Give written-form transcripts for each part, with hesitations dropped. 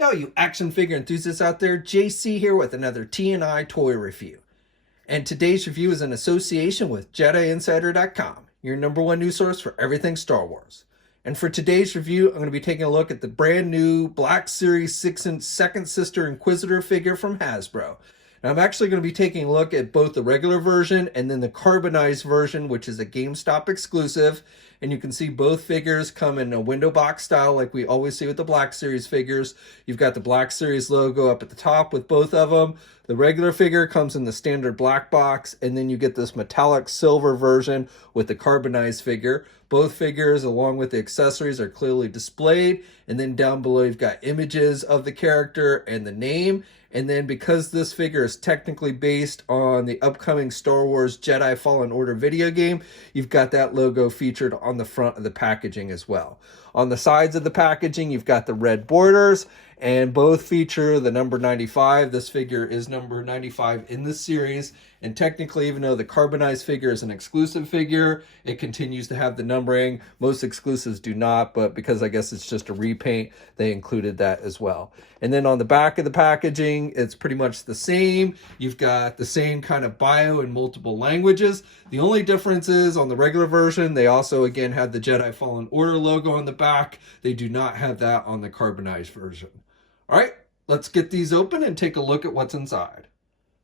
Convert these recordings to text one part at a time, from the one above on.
Yo, you action figure enthusiasts out there, JC here with another T&I toy review. And today's review is in association with JediInsider.com, your #1 news source for everything Star Wars. And for today's review, I'm going to be taking a look at the brand new Black Series 6-inch Second Sister Inquisitor figure from Hasbro. Now, I'm actually going to be taking a look at both the regular version and then the carbonized version, which is a GameStop exclusive. And you can see both figures come in a window box style like we always see with the Black Series figures. You've got the Black Series logo up at the top with both of them. The regular figure comes in the standard black box, and then you get this metallic silver version with the carbonized figure. Both figures, along with the accessories, are clearly displayed. And then down below, you've got images of the character and the name. And then because this figure is technically based on the upcoming Star Wars Jedi Fallen Order video game, you've got that logo featured on the front of the packaging as well. On the sides of the packaging, you've got the red borders, and both feature the number 95. This figure is number 95 in this series. And technically, even though the carbonized figure is an exclusive figure, it continues to have the numbering. Most exclusives do not, but because I guess it's just a repaint, they included that as well. And then on the back of the packaging, it's pretty much the same. You've got the same kind of bio in multiple languages. The only difference is on the regular version, they also, again, have the Jedi Fallen Order logo on the back. They do not have that on the carbonized version. All right, let's get these open and take a look at what's inside.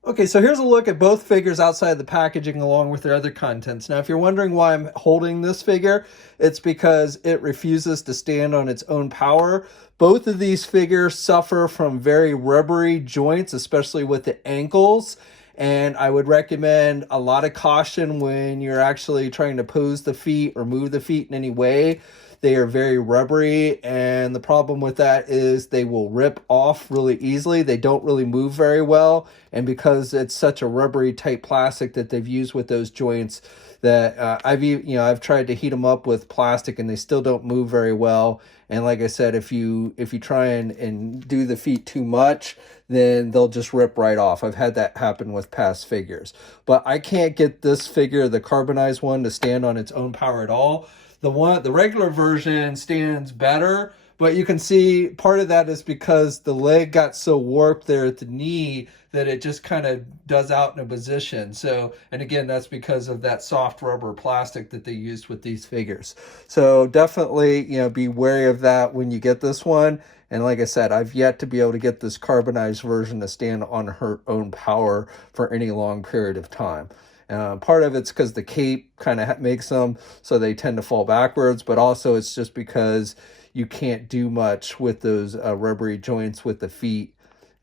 Okay, so here's a look at both figures outside the packaging along with their other contents. Now, if you're wondering why I'm holding this figure, it's because it refuses to stand on its own power. Both of these figures suffer from very rubbery joints, especially with the ankles. And I would recommend a lot of caution when you're actually trying to pose the feet or move the feet in any way. They are very rubbery, and the problem with that is they will rip off really easily. They don't really move very well, and because it's such a rubbery type plastic that they've used with those joints, that I've tried to heat them up with plastic, and they still don't move very well. And like I said, if you try and do the feet too much, then they'll just rip right off. I've had that happen with past figures, but I can't get this figure, the carbonized one, to stand on its own power at all. The regular version stands better, but you can see part of that is because the leg got so warped there at the knee that it just kind of does out in a position. So, and again, that's because of that soft rubber plastic that they used with these figures. So definitely, be wary of that when you get this one. And like I said, I've yet to be able to get this carbonized version to stand on her own power for any long period of time. Part of it's because the cape kind of makes them so they tend to fall backwards, but also it's just because you can't do much with those rubbery joints with the feet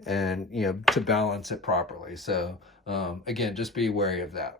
and, to balance it properly. So, again, just be wary of that.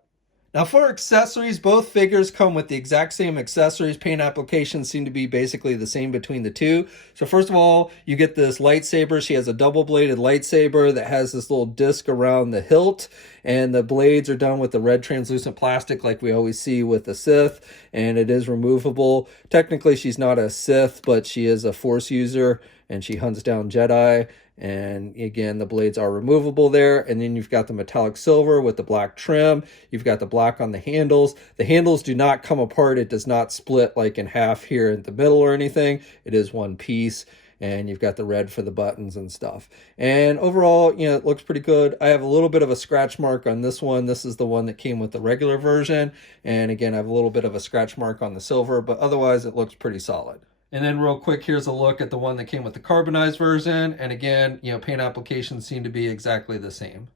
Now for accessories, both figures come with the exact same accessories. Paint applications seem to be basically the same between the two. So first of all, you get this lightsaber. She has a double-bladed lightsaber that has this little disc around the hilt, and the blades are done with the red translucent plastic like we always see with the Sith, and it is removable. Technically, she's not a Sith, but she is a Force user, and she hunts down Jedi. And again, the blades are removable there. And then you've got the metallic silver with the black trim. You've got the black on the handles. The handles do not come apart. It does not split like in half here in the middle or anything. It is one piece. And you've got the red for the buttons and stuff. And overall, it looks pretty good. I have a little bit of a scratch mark on this one. This is the one that came with the regular version. And again, I have a little bit of a scratch mark on the silver, but otherwise it looks pretty solid. And then real quick, here's a look at the one that came with the carbonized version. And again, paint applications seem to be exactly the same.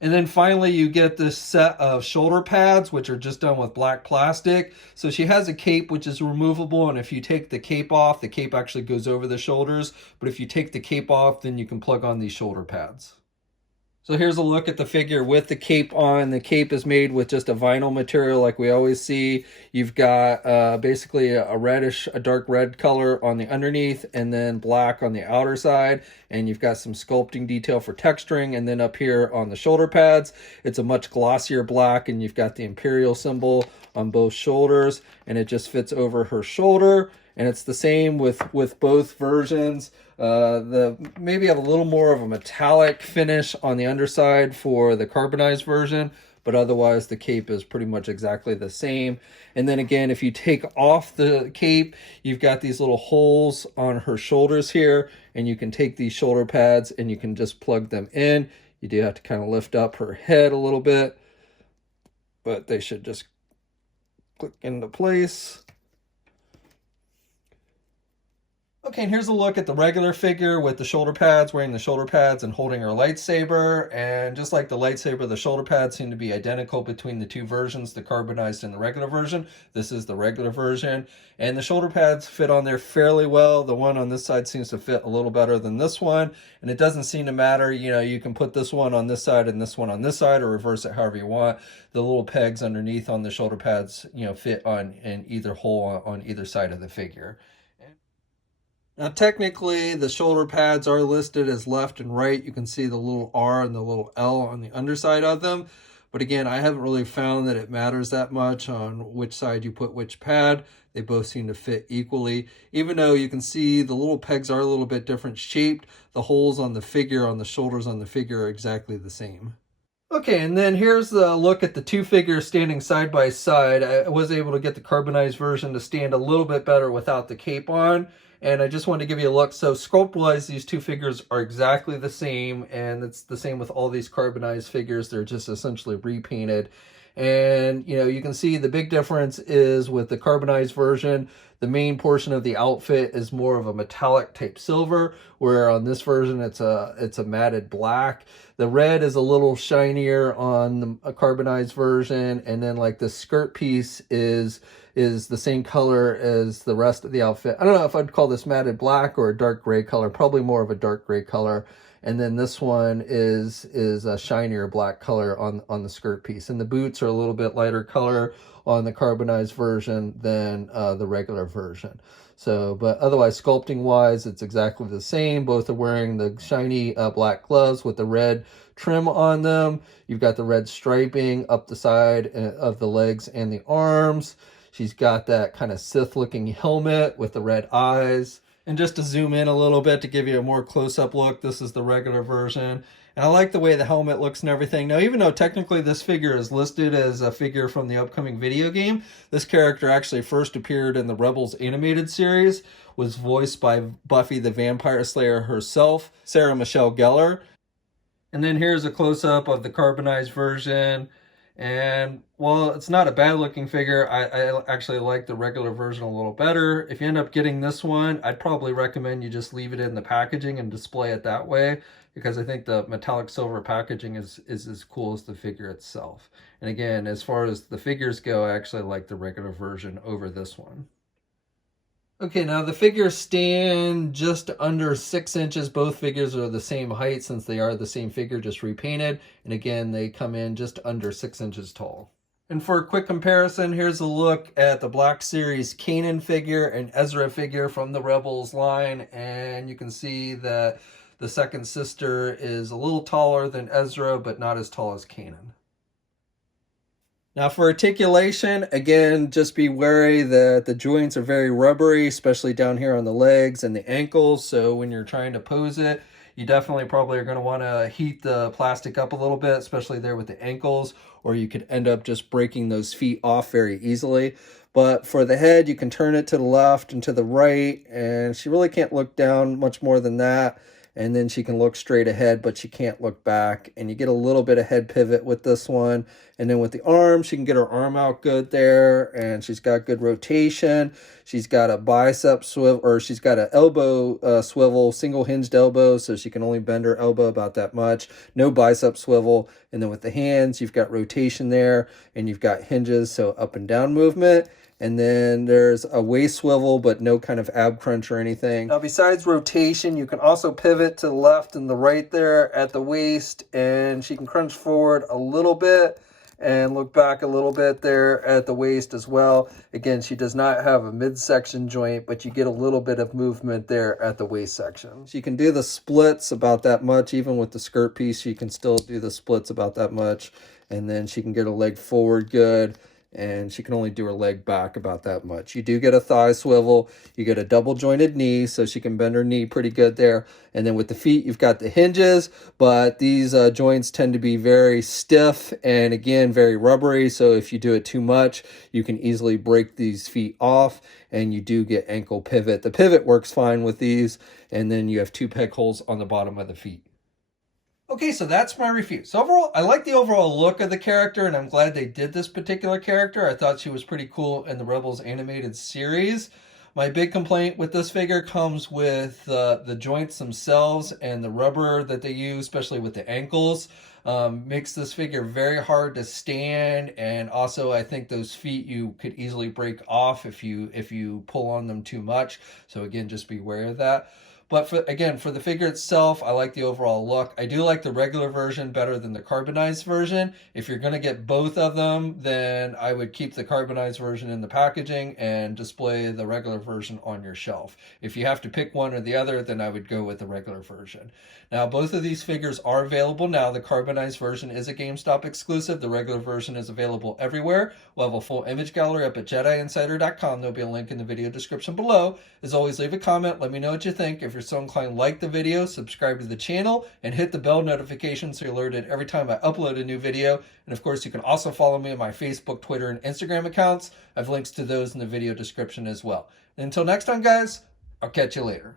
And then finally, you get this set of shoulder pads, which are just done with black plastic. So she has a cape, which is removable. And if you take the cape off, the cape actually goes over the shoulders. But if you take the cape off, then you can plug on these shoulder pads. So here's a look at the figure with the cape on. The cape is made with just a vinyl material like we always see. You've got basically a dark red color on the underneath and then black on the outer side. And you've got some sculpting detail for texturing. And then up here on the shoulder pads, it's a much glossier black, and you've got the Imperial symbol on both shoulders, and it just fits over her shoulder. And it's the same with both versions. Maybe have a little more of a metallic finish on the underside for the carbonized version, but otherwise the cape is pretty much exactly the same. And then again, if you take off the cape, you've got these little holes on her shoulders here, and you can take these shoulder pads and you can just plug them in. You do have to kind of lift up her head a little bit, but they should just click into place. Okay, and here's a look at the regular figure with the shoulder pads, wearing the shoulder pads and holding her lightsaber. And just like the lightsaber, the shoulder pads seem to be identical between the two versions, the carbonized and the regular version. This is the regular version. And the shoulder pads fit on there fairly well. The one on this side seems to fit a little better than this one. And it doesn't seem to matter, you know, you can put this one on this side and this one on this side, or reverse it however you want. The little pegs underneath on the shoulder pads, you know, fit on in either hole on either side of the figure. Now, technically, the shoulder pads are listed as left and right. You can see the little R and the little L on the underside of them. But again, I haven't really found that it matters that much on which side you put which pad. They both seem to fit equally. Even though you can see the little pegs are a little bit different shaped, the holes on the figure, on the shoulders on the figure, are exactly the same. Okay, and then here's the look at the two figures standing side by side. I was able to get the carbonized version to stand a little bit better without the cape on. And I just wanted to give you a look. So sculpt-wise, these two figures are exactly the same, and it's the same with all these carbonized figures. They're just essentially repainted. And, you know, you can see the big difference is with the carbonized version, the main portion of the outfit is more of a metallic type silver, where on this version it's a matted black. The red is a little shinier on the carbonized version, and then like the skirt piece is the same color as the rest of the outfit. I don't know if I'd call this matted black or a dark gray color, probably more of a dark gray color. And then this one is a shinier black color on the skirt piece. And the boots are a little bit lighter color on the carbonized version than the regular version. So, but otherwise, sculpting wise, it's exactly the same. Both are wearing the shiny black gloves with the red trim on them. You've got the red striping up the side of the legs and the arms. She's got that kind of Sith-looking helmet with the red eyes. And just to zoom in a little bit to give you a more close-up look, this is the regular version. And I like the way the helmet looks and everything. Now, even though technically this figure is listed as a figure from the upcoming video game, this character actually first appeared in the Rebels animated series, was voiced by Buffy the Vampire Slayer herself, Sarah Michelle Gellar. And then here's a close-up of the carbonized version. And while it's not a bad looking figure, I actually like the regular version a little better. If you end up getting this one, I'd probably recommend you just leave it in the packaging and display it that way, because I think the metallic silver packaging is as cool as the figure itself. And again, as far as the figures go, I actually like the regular version over this one. Okay, now the figures stand just under 6 inches. Both figures are the same height since they are the same figure, just repainted. And again, they come in just under 6 inches tall. And for a quick comparison, here's a look at the Black Series Kanan figure and Ezra figure from the Rebels line. And you can see that the second sister is a little taller than Ezra, but not as tall as Kanan. Now for articulation, again, just be wary that the joints are very rubbery, especially down here on the legs and the ankles. So when you're trying to pose it, you definitely probably are going to want to heat the plastic up a little bit, especially there with the ankles, or you could end up just breaking those feet off very easily. But for the head, you can turn it to the left and to the right, and she really can't look down much more than that. And then she can look straight ahead, but she can't look back. And you get a little bit of head pivot with this one. And then with the arm, she can get her arm out good there. And she's got good rotation. She's got a bicep swivel, or she's got an elbow swivel, single hinged elbow. So she can only bend her elbow about that much. No bicep swivel. And then with the hands, you've got rotation there. And you've got hinges, so up and down movement. And then there's a waist swivel, but no kind of ab crunch or anything. Now, besides rotation, you can also pivot to the left and the right there at the waist, and she can crunch forward a little bit and look back a little bit there at the waist as well. Again, she does not have a midsection joint, but you get a little bit of movement there at the waist section. She can do the splits about that much. Even with the skirt piece, she can still do the splits about that much. And then she can get her leg forward good. and she can only do her leg back about that much. You do get a thigh swivel, you get a double jointed knee, so she can bend her knee pretty good there. And then with the feet, you've got the hinges, but these joints tend to be very stiff and again, very rubbery. So if you do it too much, you can easily break these feet off, and you do get ankle pivot. The pivot works fine with these, and then you have 2 peg holes on the bottom of the feet. Okay, so that's my review. So overall, I like the overall look of the character, and I'm glad they did this particular character. I thought she was pretty cool in the Rebels animated series. My big complaint with this figure comes with the joints themselves and the rubber that they use, especially with the ankles. Makes this figure very hard to stand, and also I think those feet you could easily break off if you pull on them too much. So again, just be aware of that. But for the figure itself, I like the overall look. I do like the regular version better than the carbonized version. If you're going to get both of them, then I would keep the carbonized version in the packaging and display the regular version on your shelf. If you have to pick one or the other, then I would go with the regular version. Now, both of these figures are available now. The carbonized version is a GameStop exclusive. The regular version is available everywhere. We'll have a full image gallery up at JediInsider.com. There'll be a link in the video description below. As always, leave a comment. Let me know what you think. If you're so inclined, like the video, subscribe to the channel, and hit the bell notification so you're alerted every time I upload a new video. And of course, you can also follow me on my Facebook, Twitter, and Instagram accounts. I have links to those in the video description as well. And until next time, guys, I'll catch you later.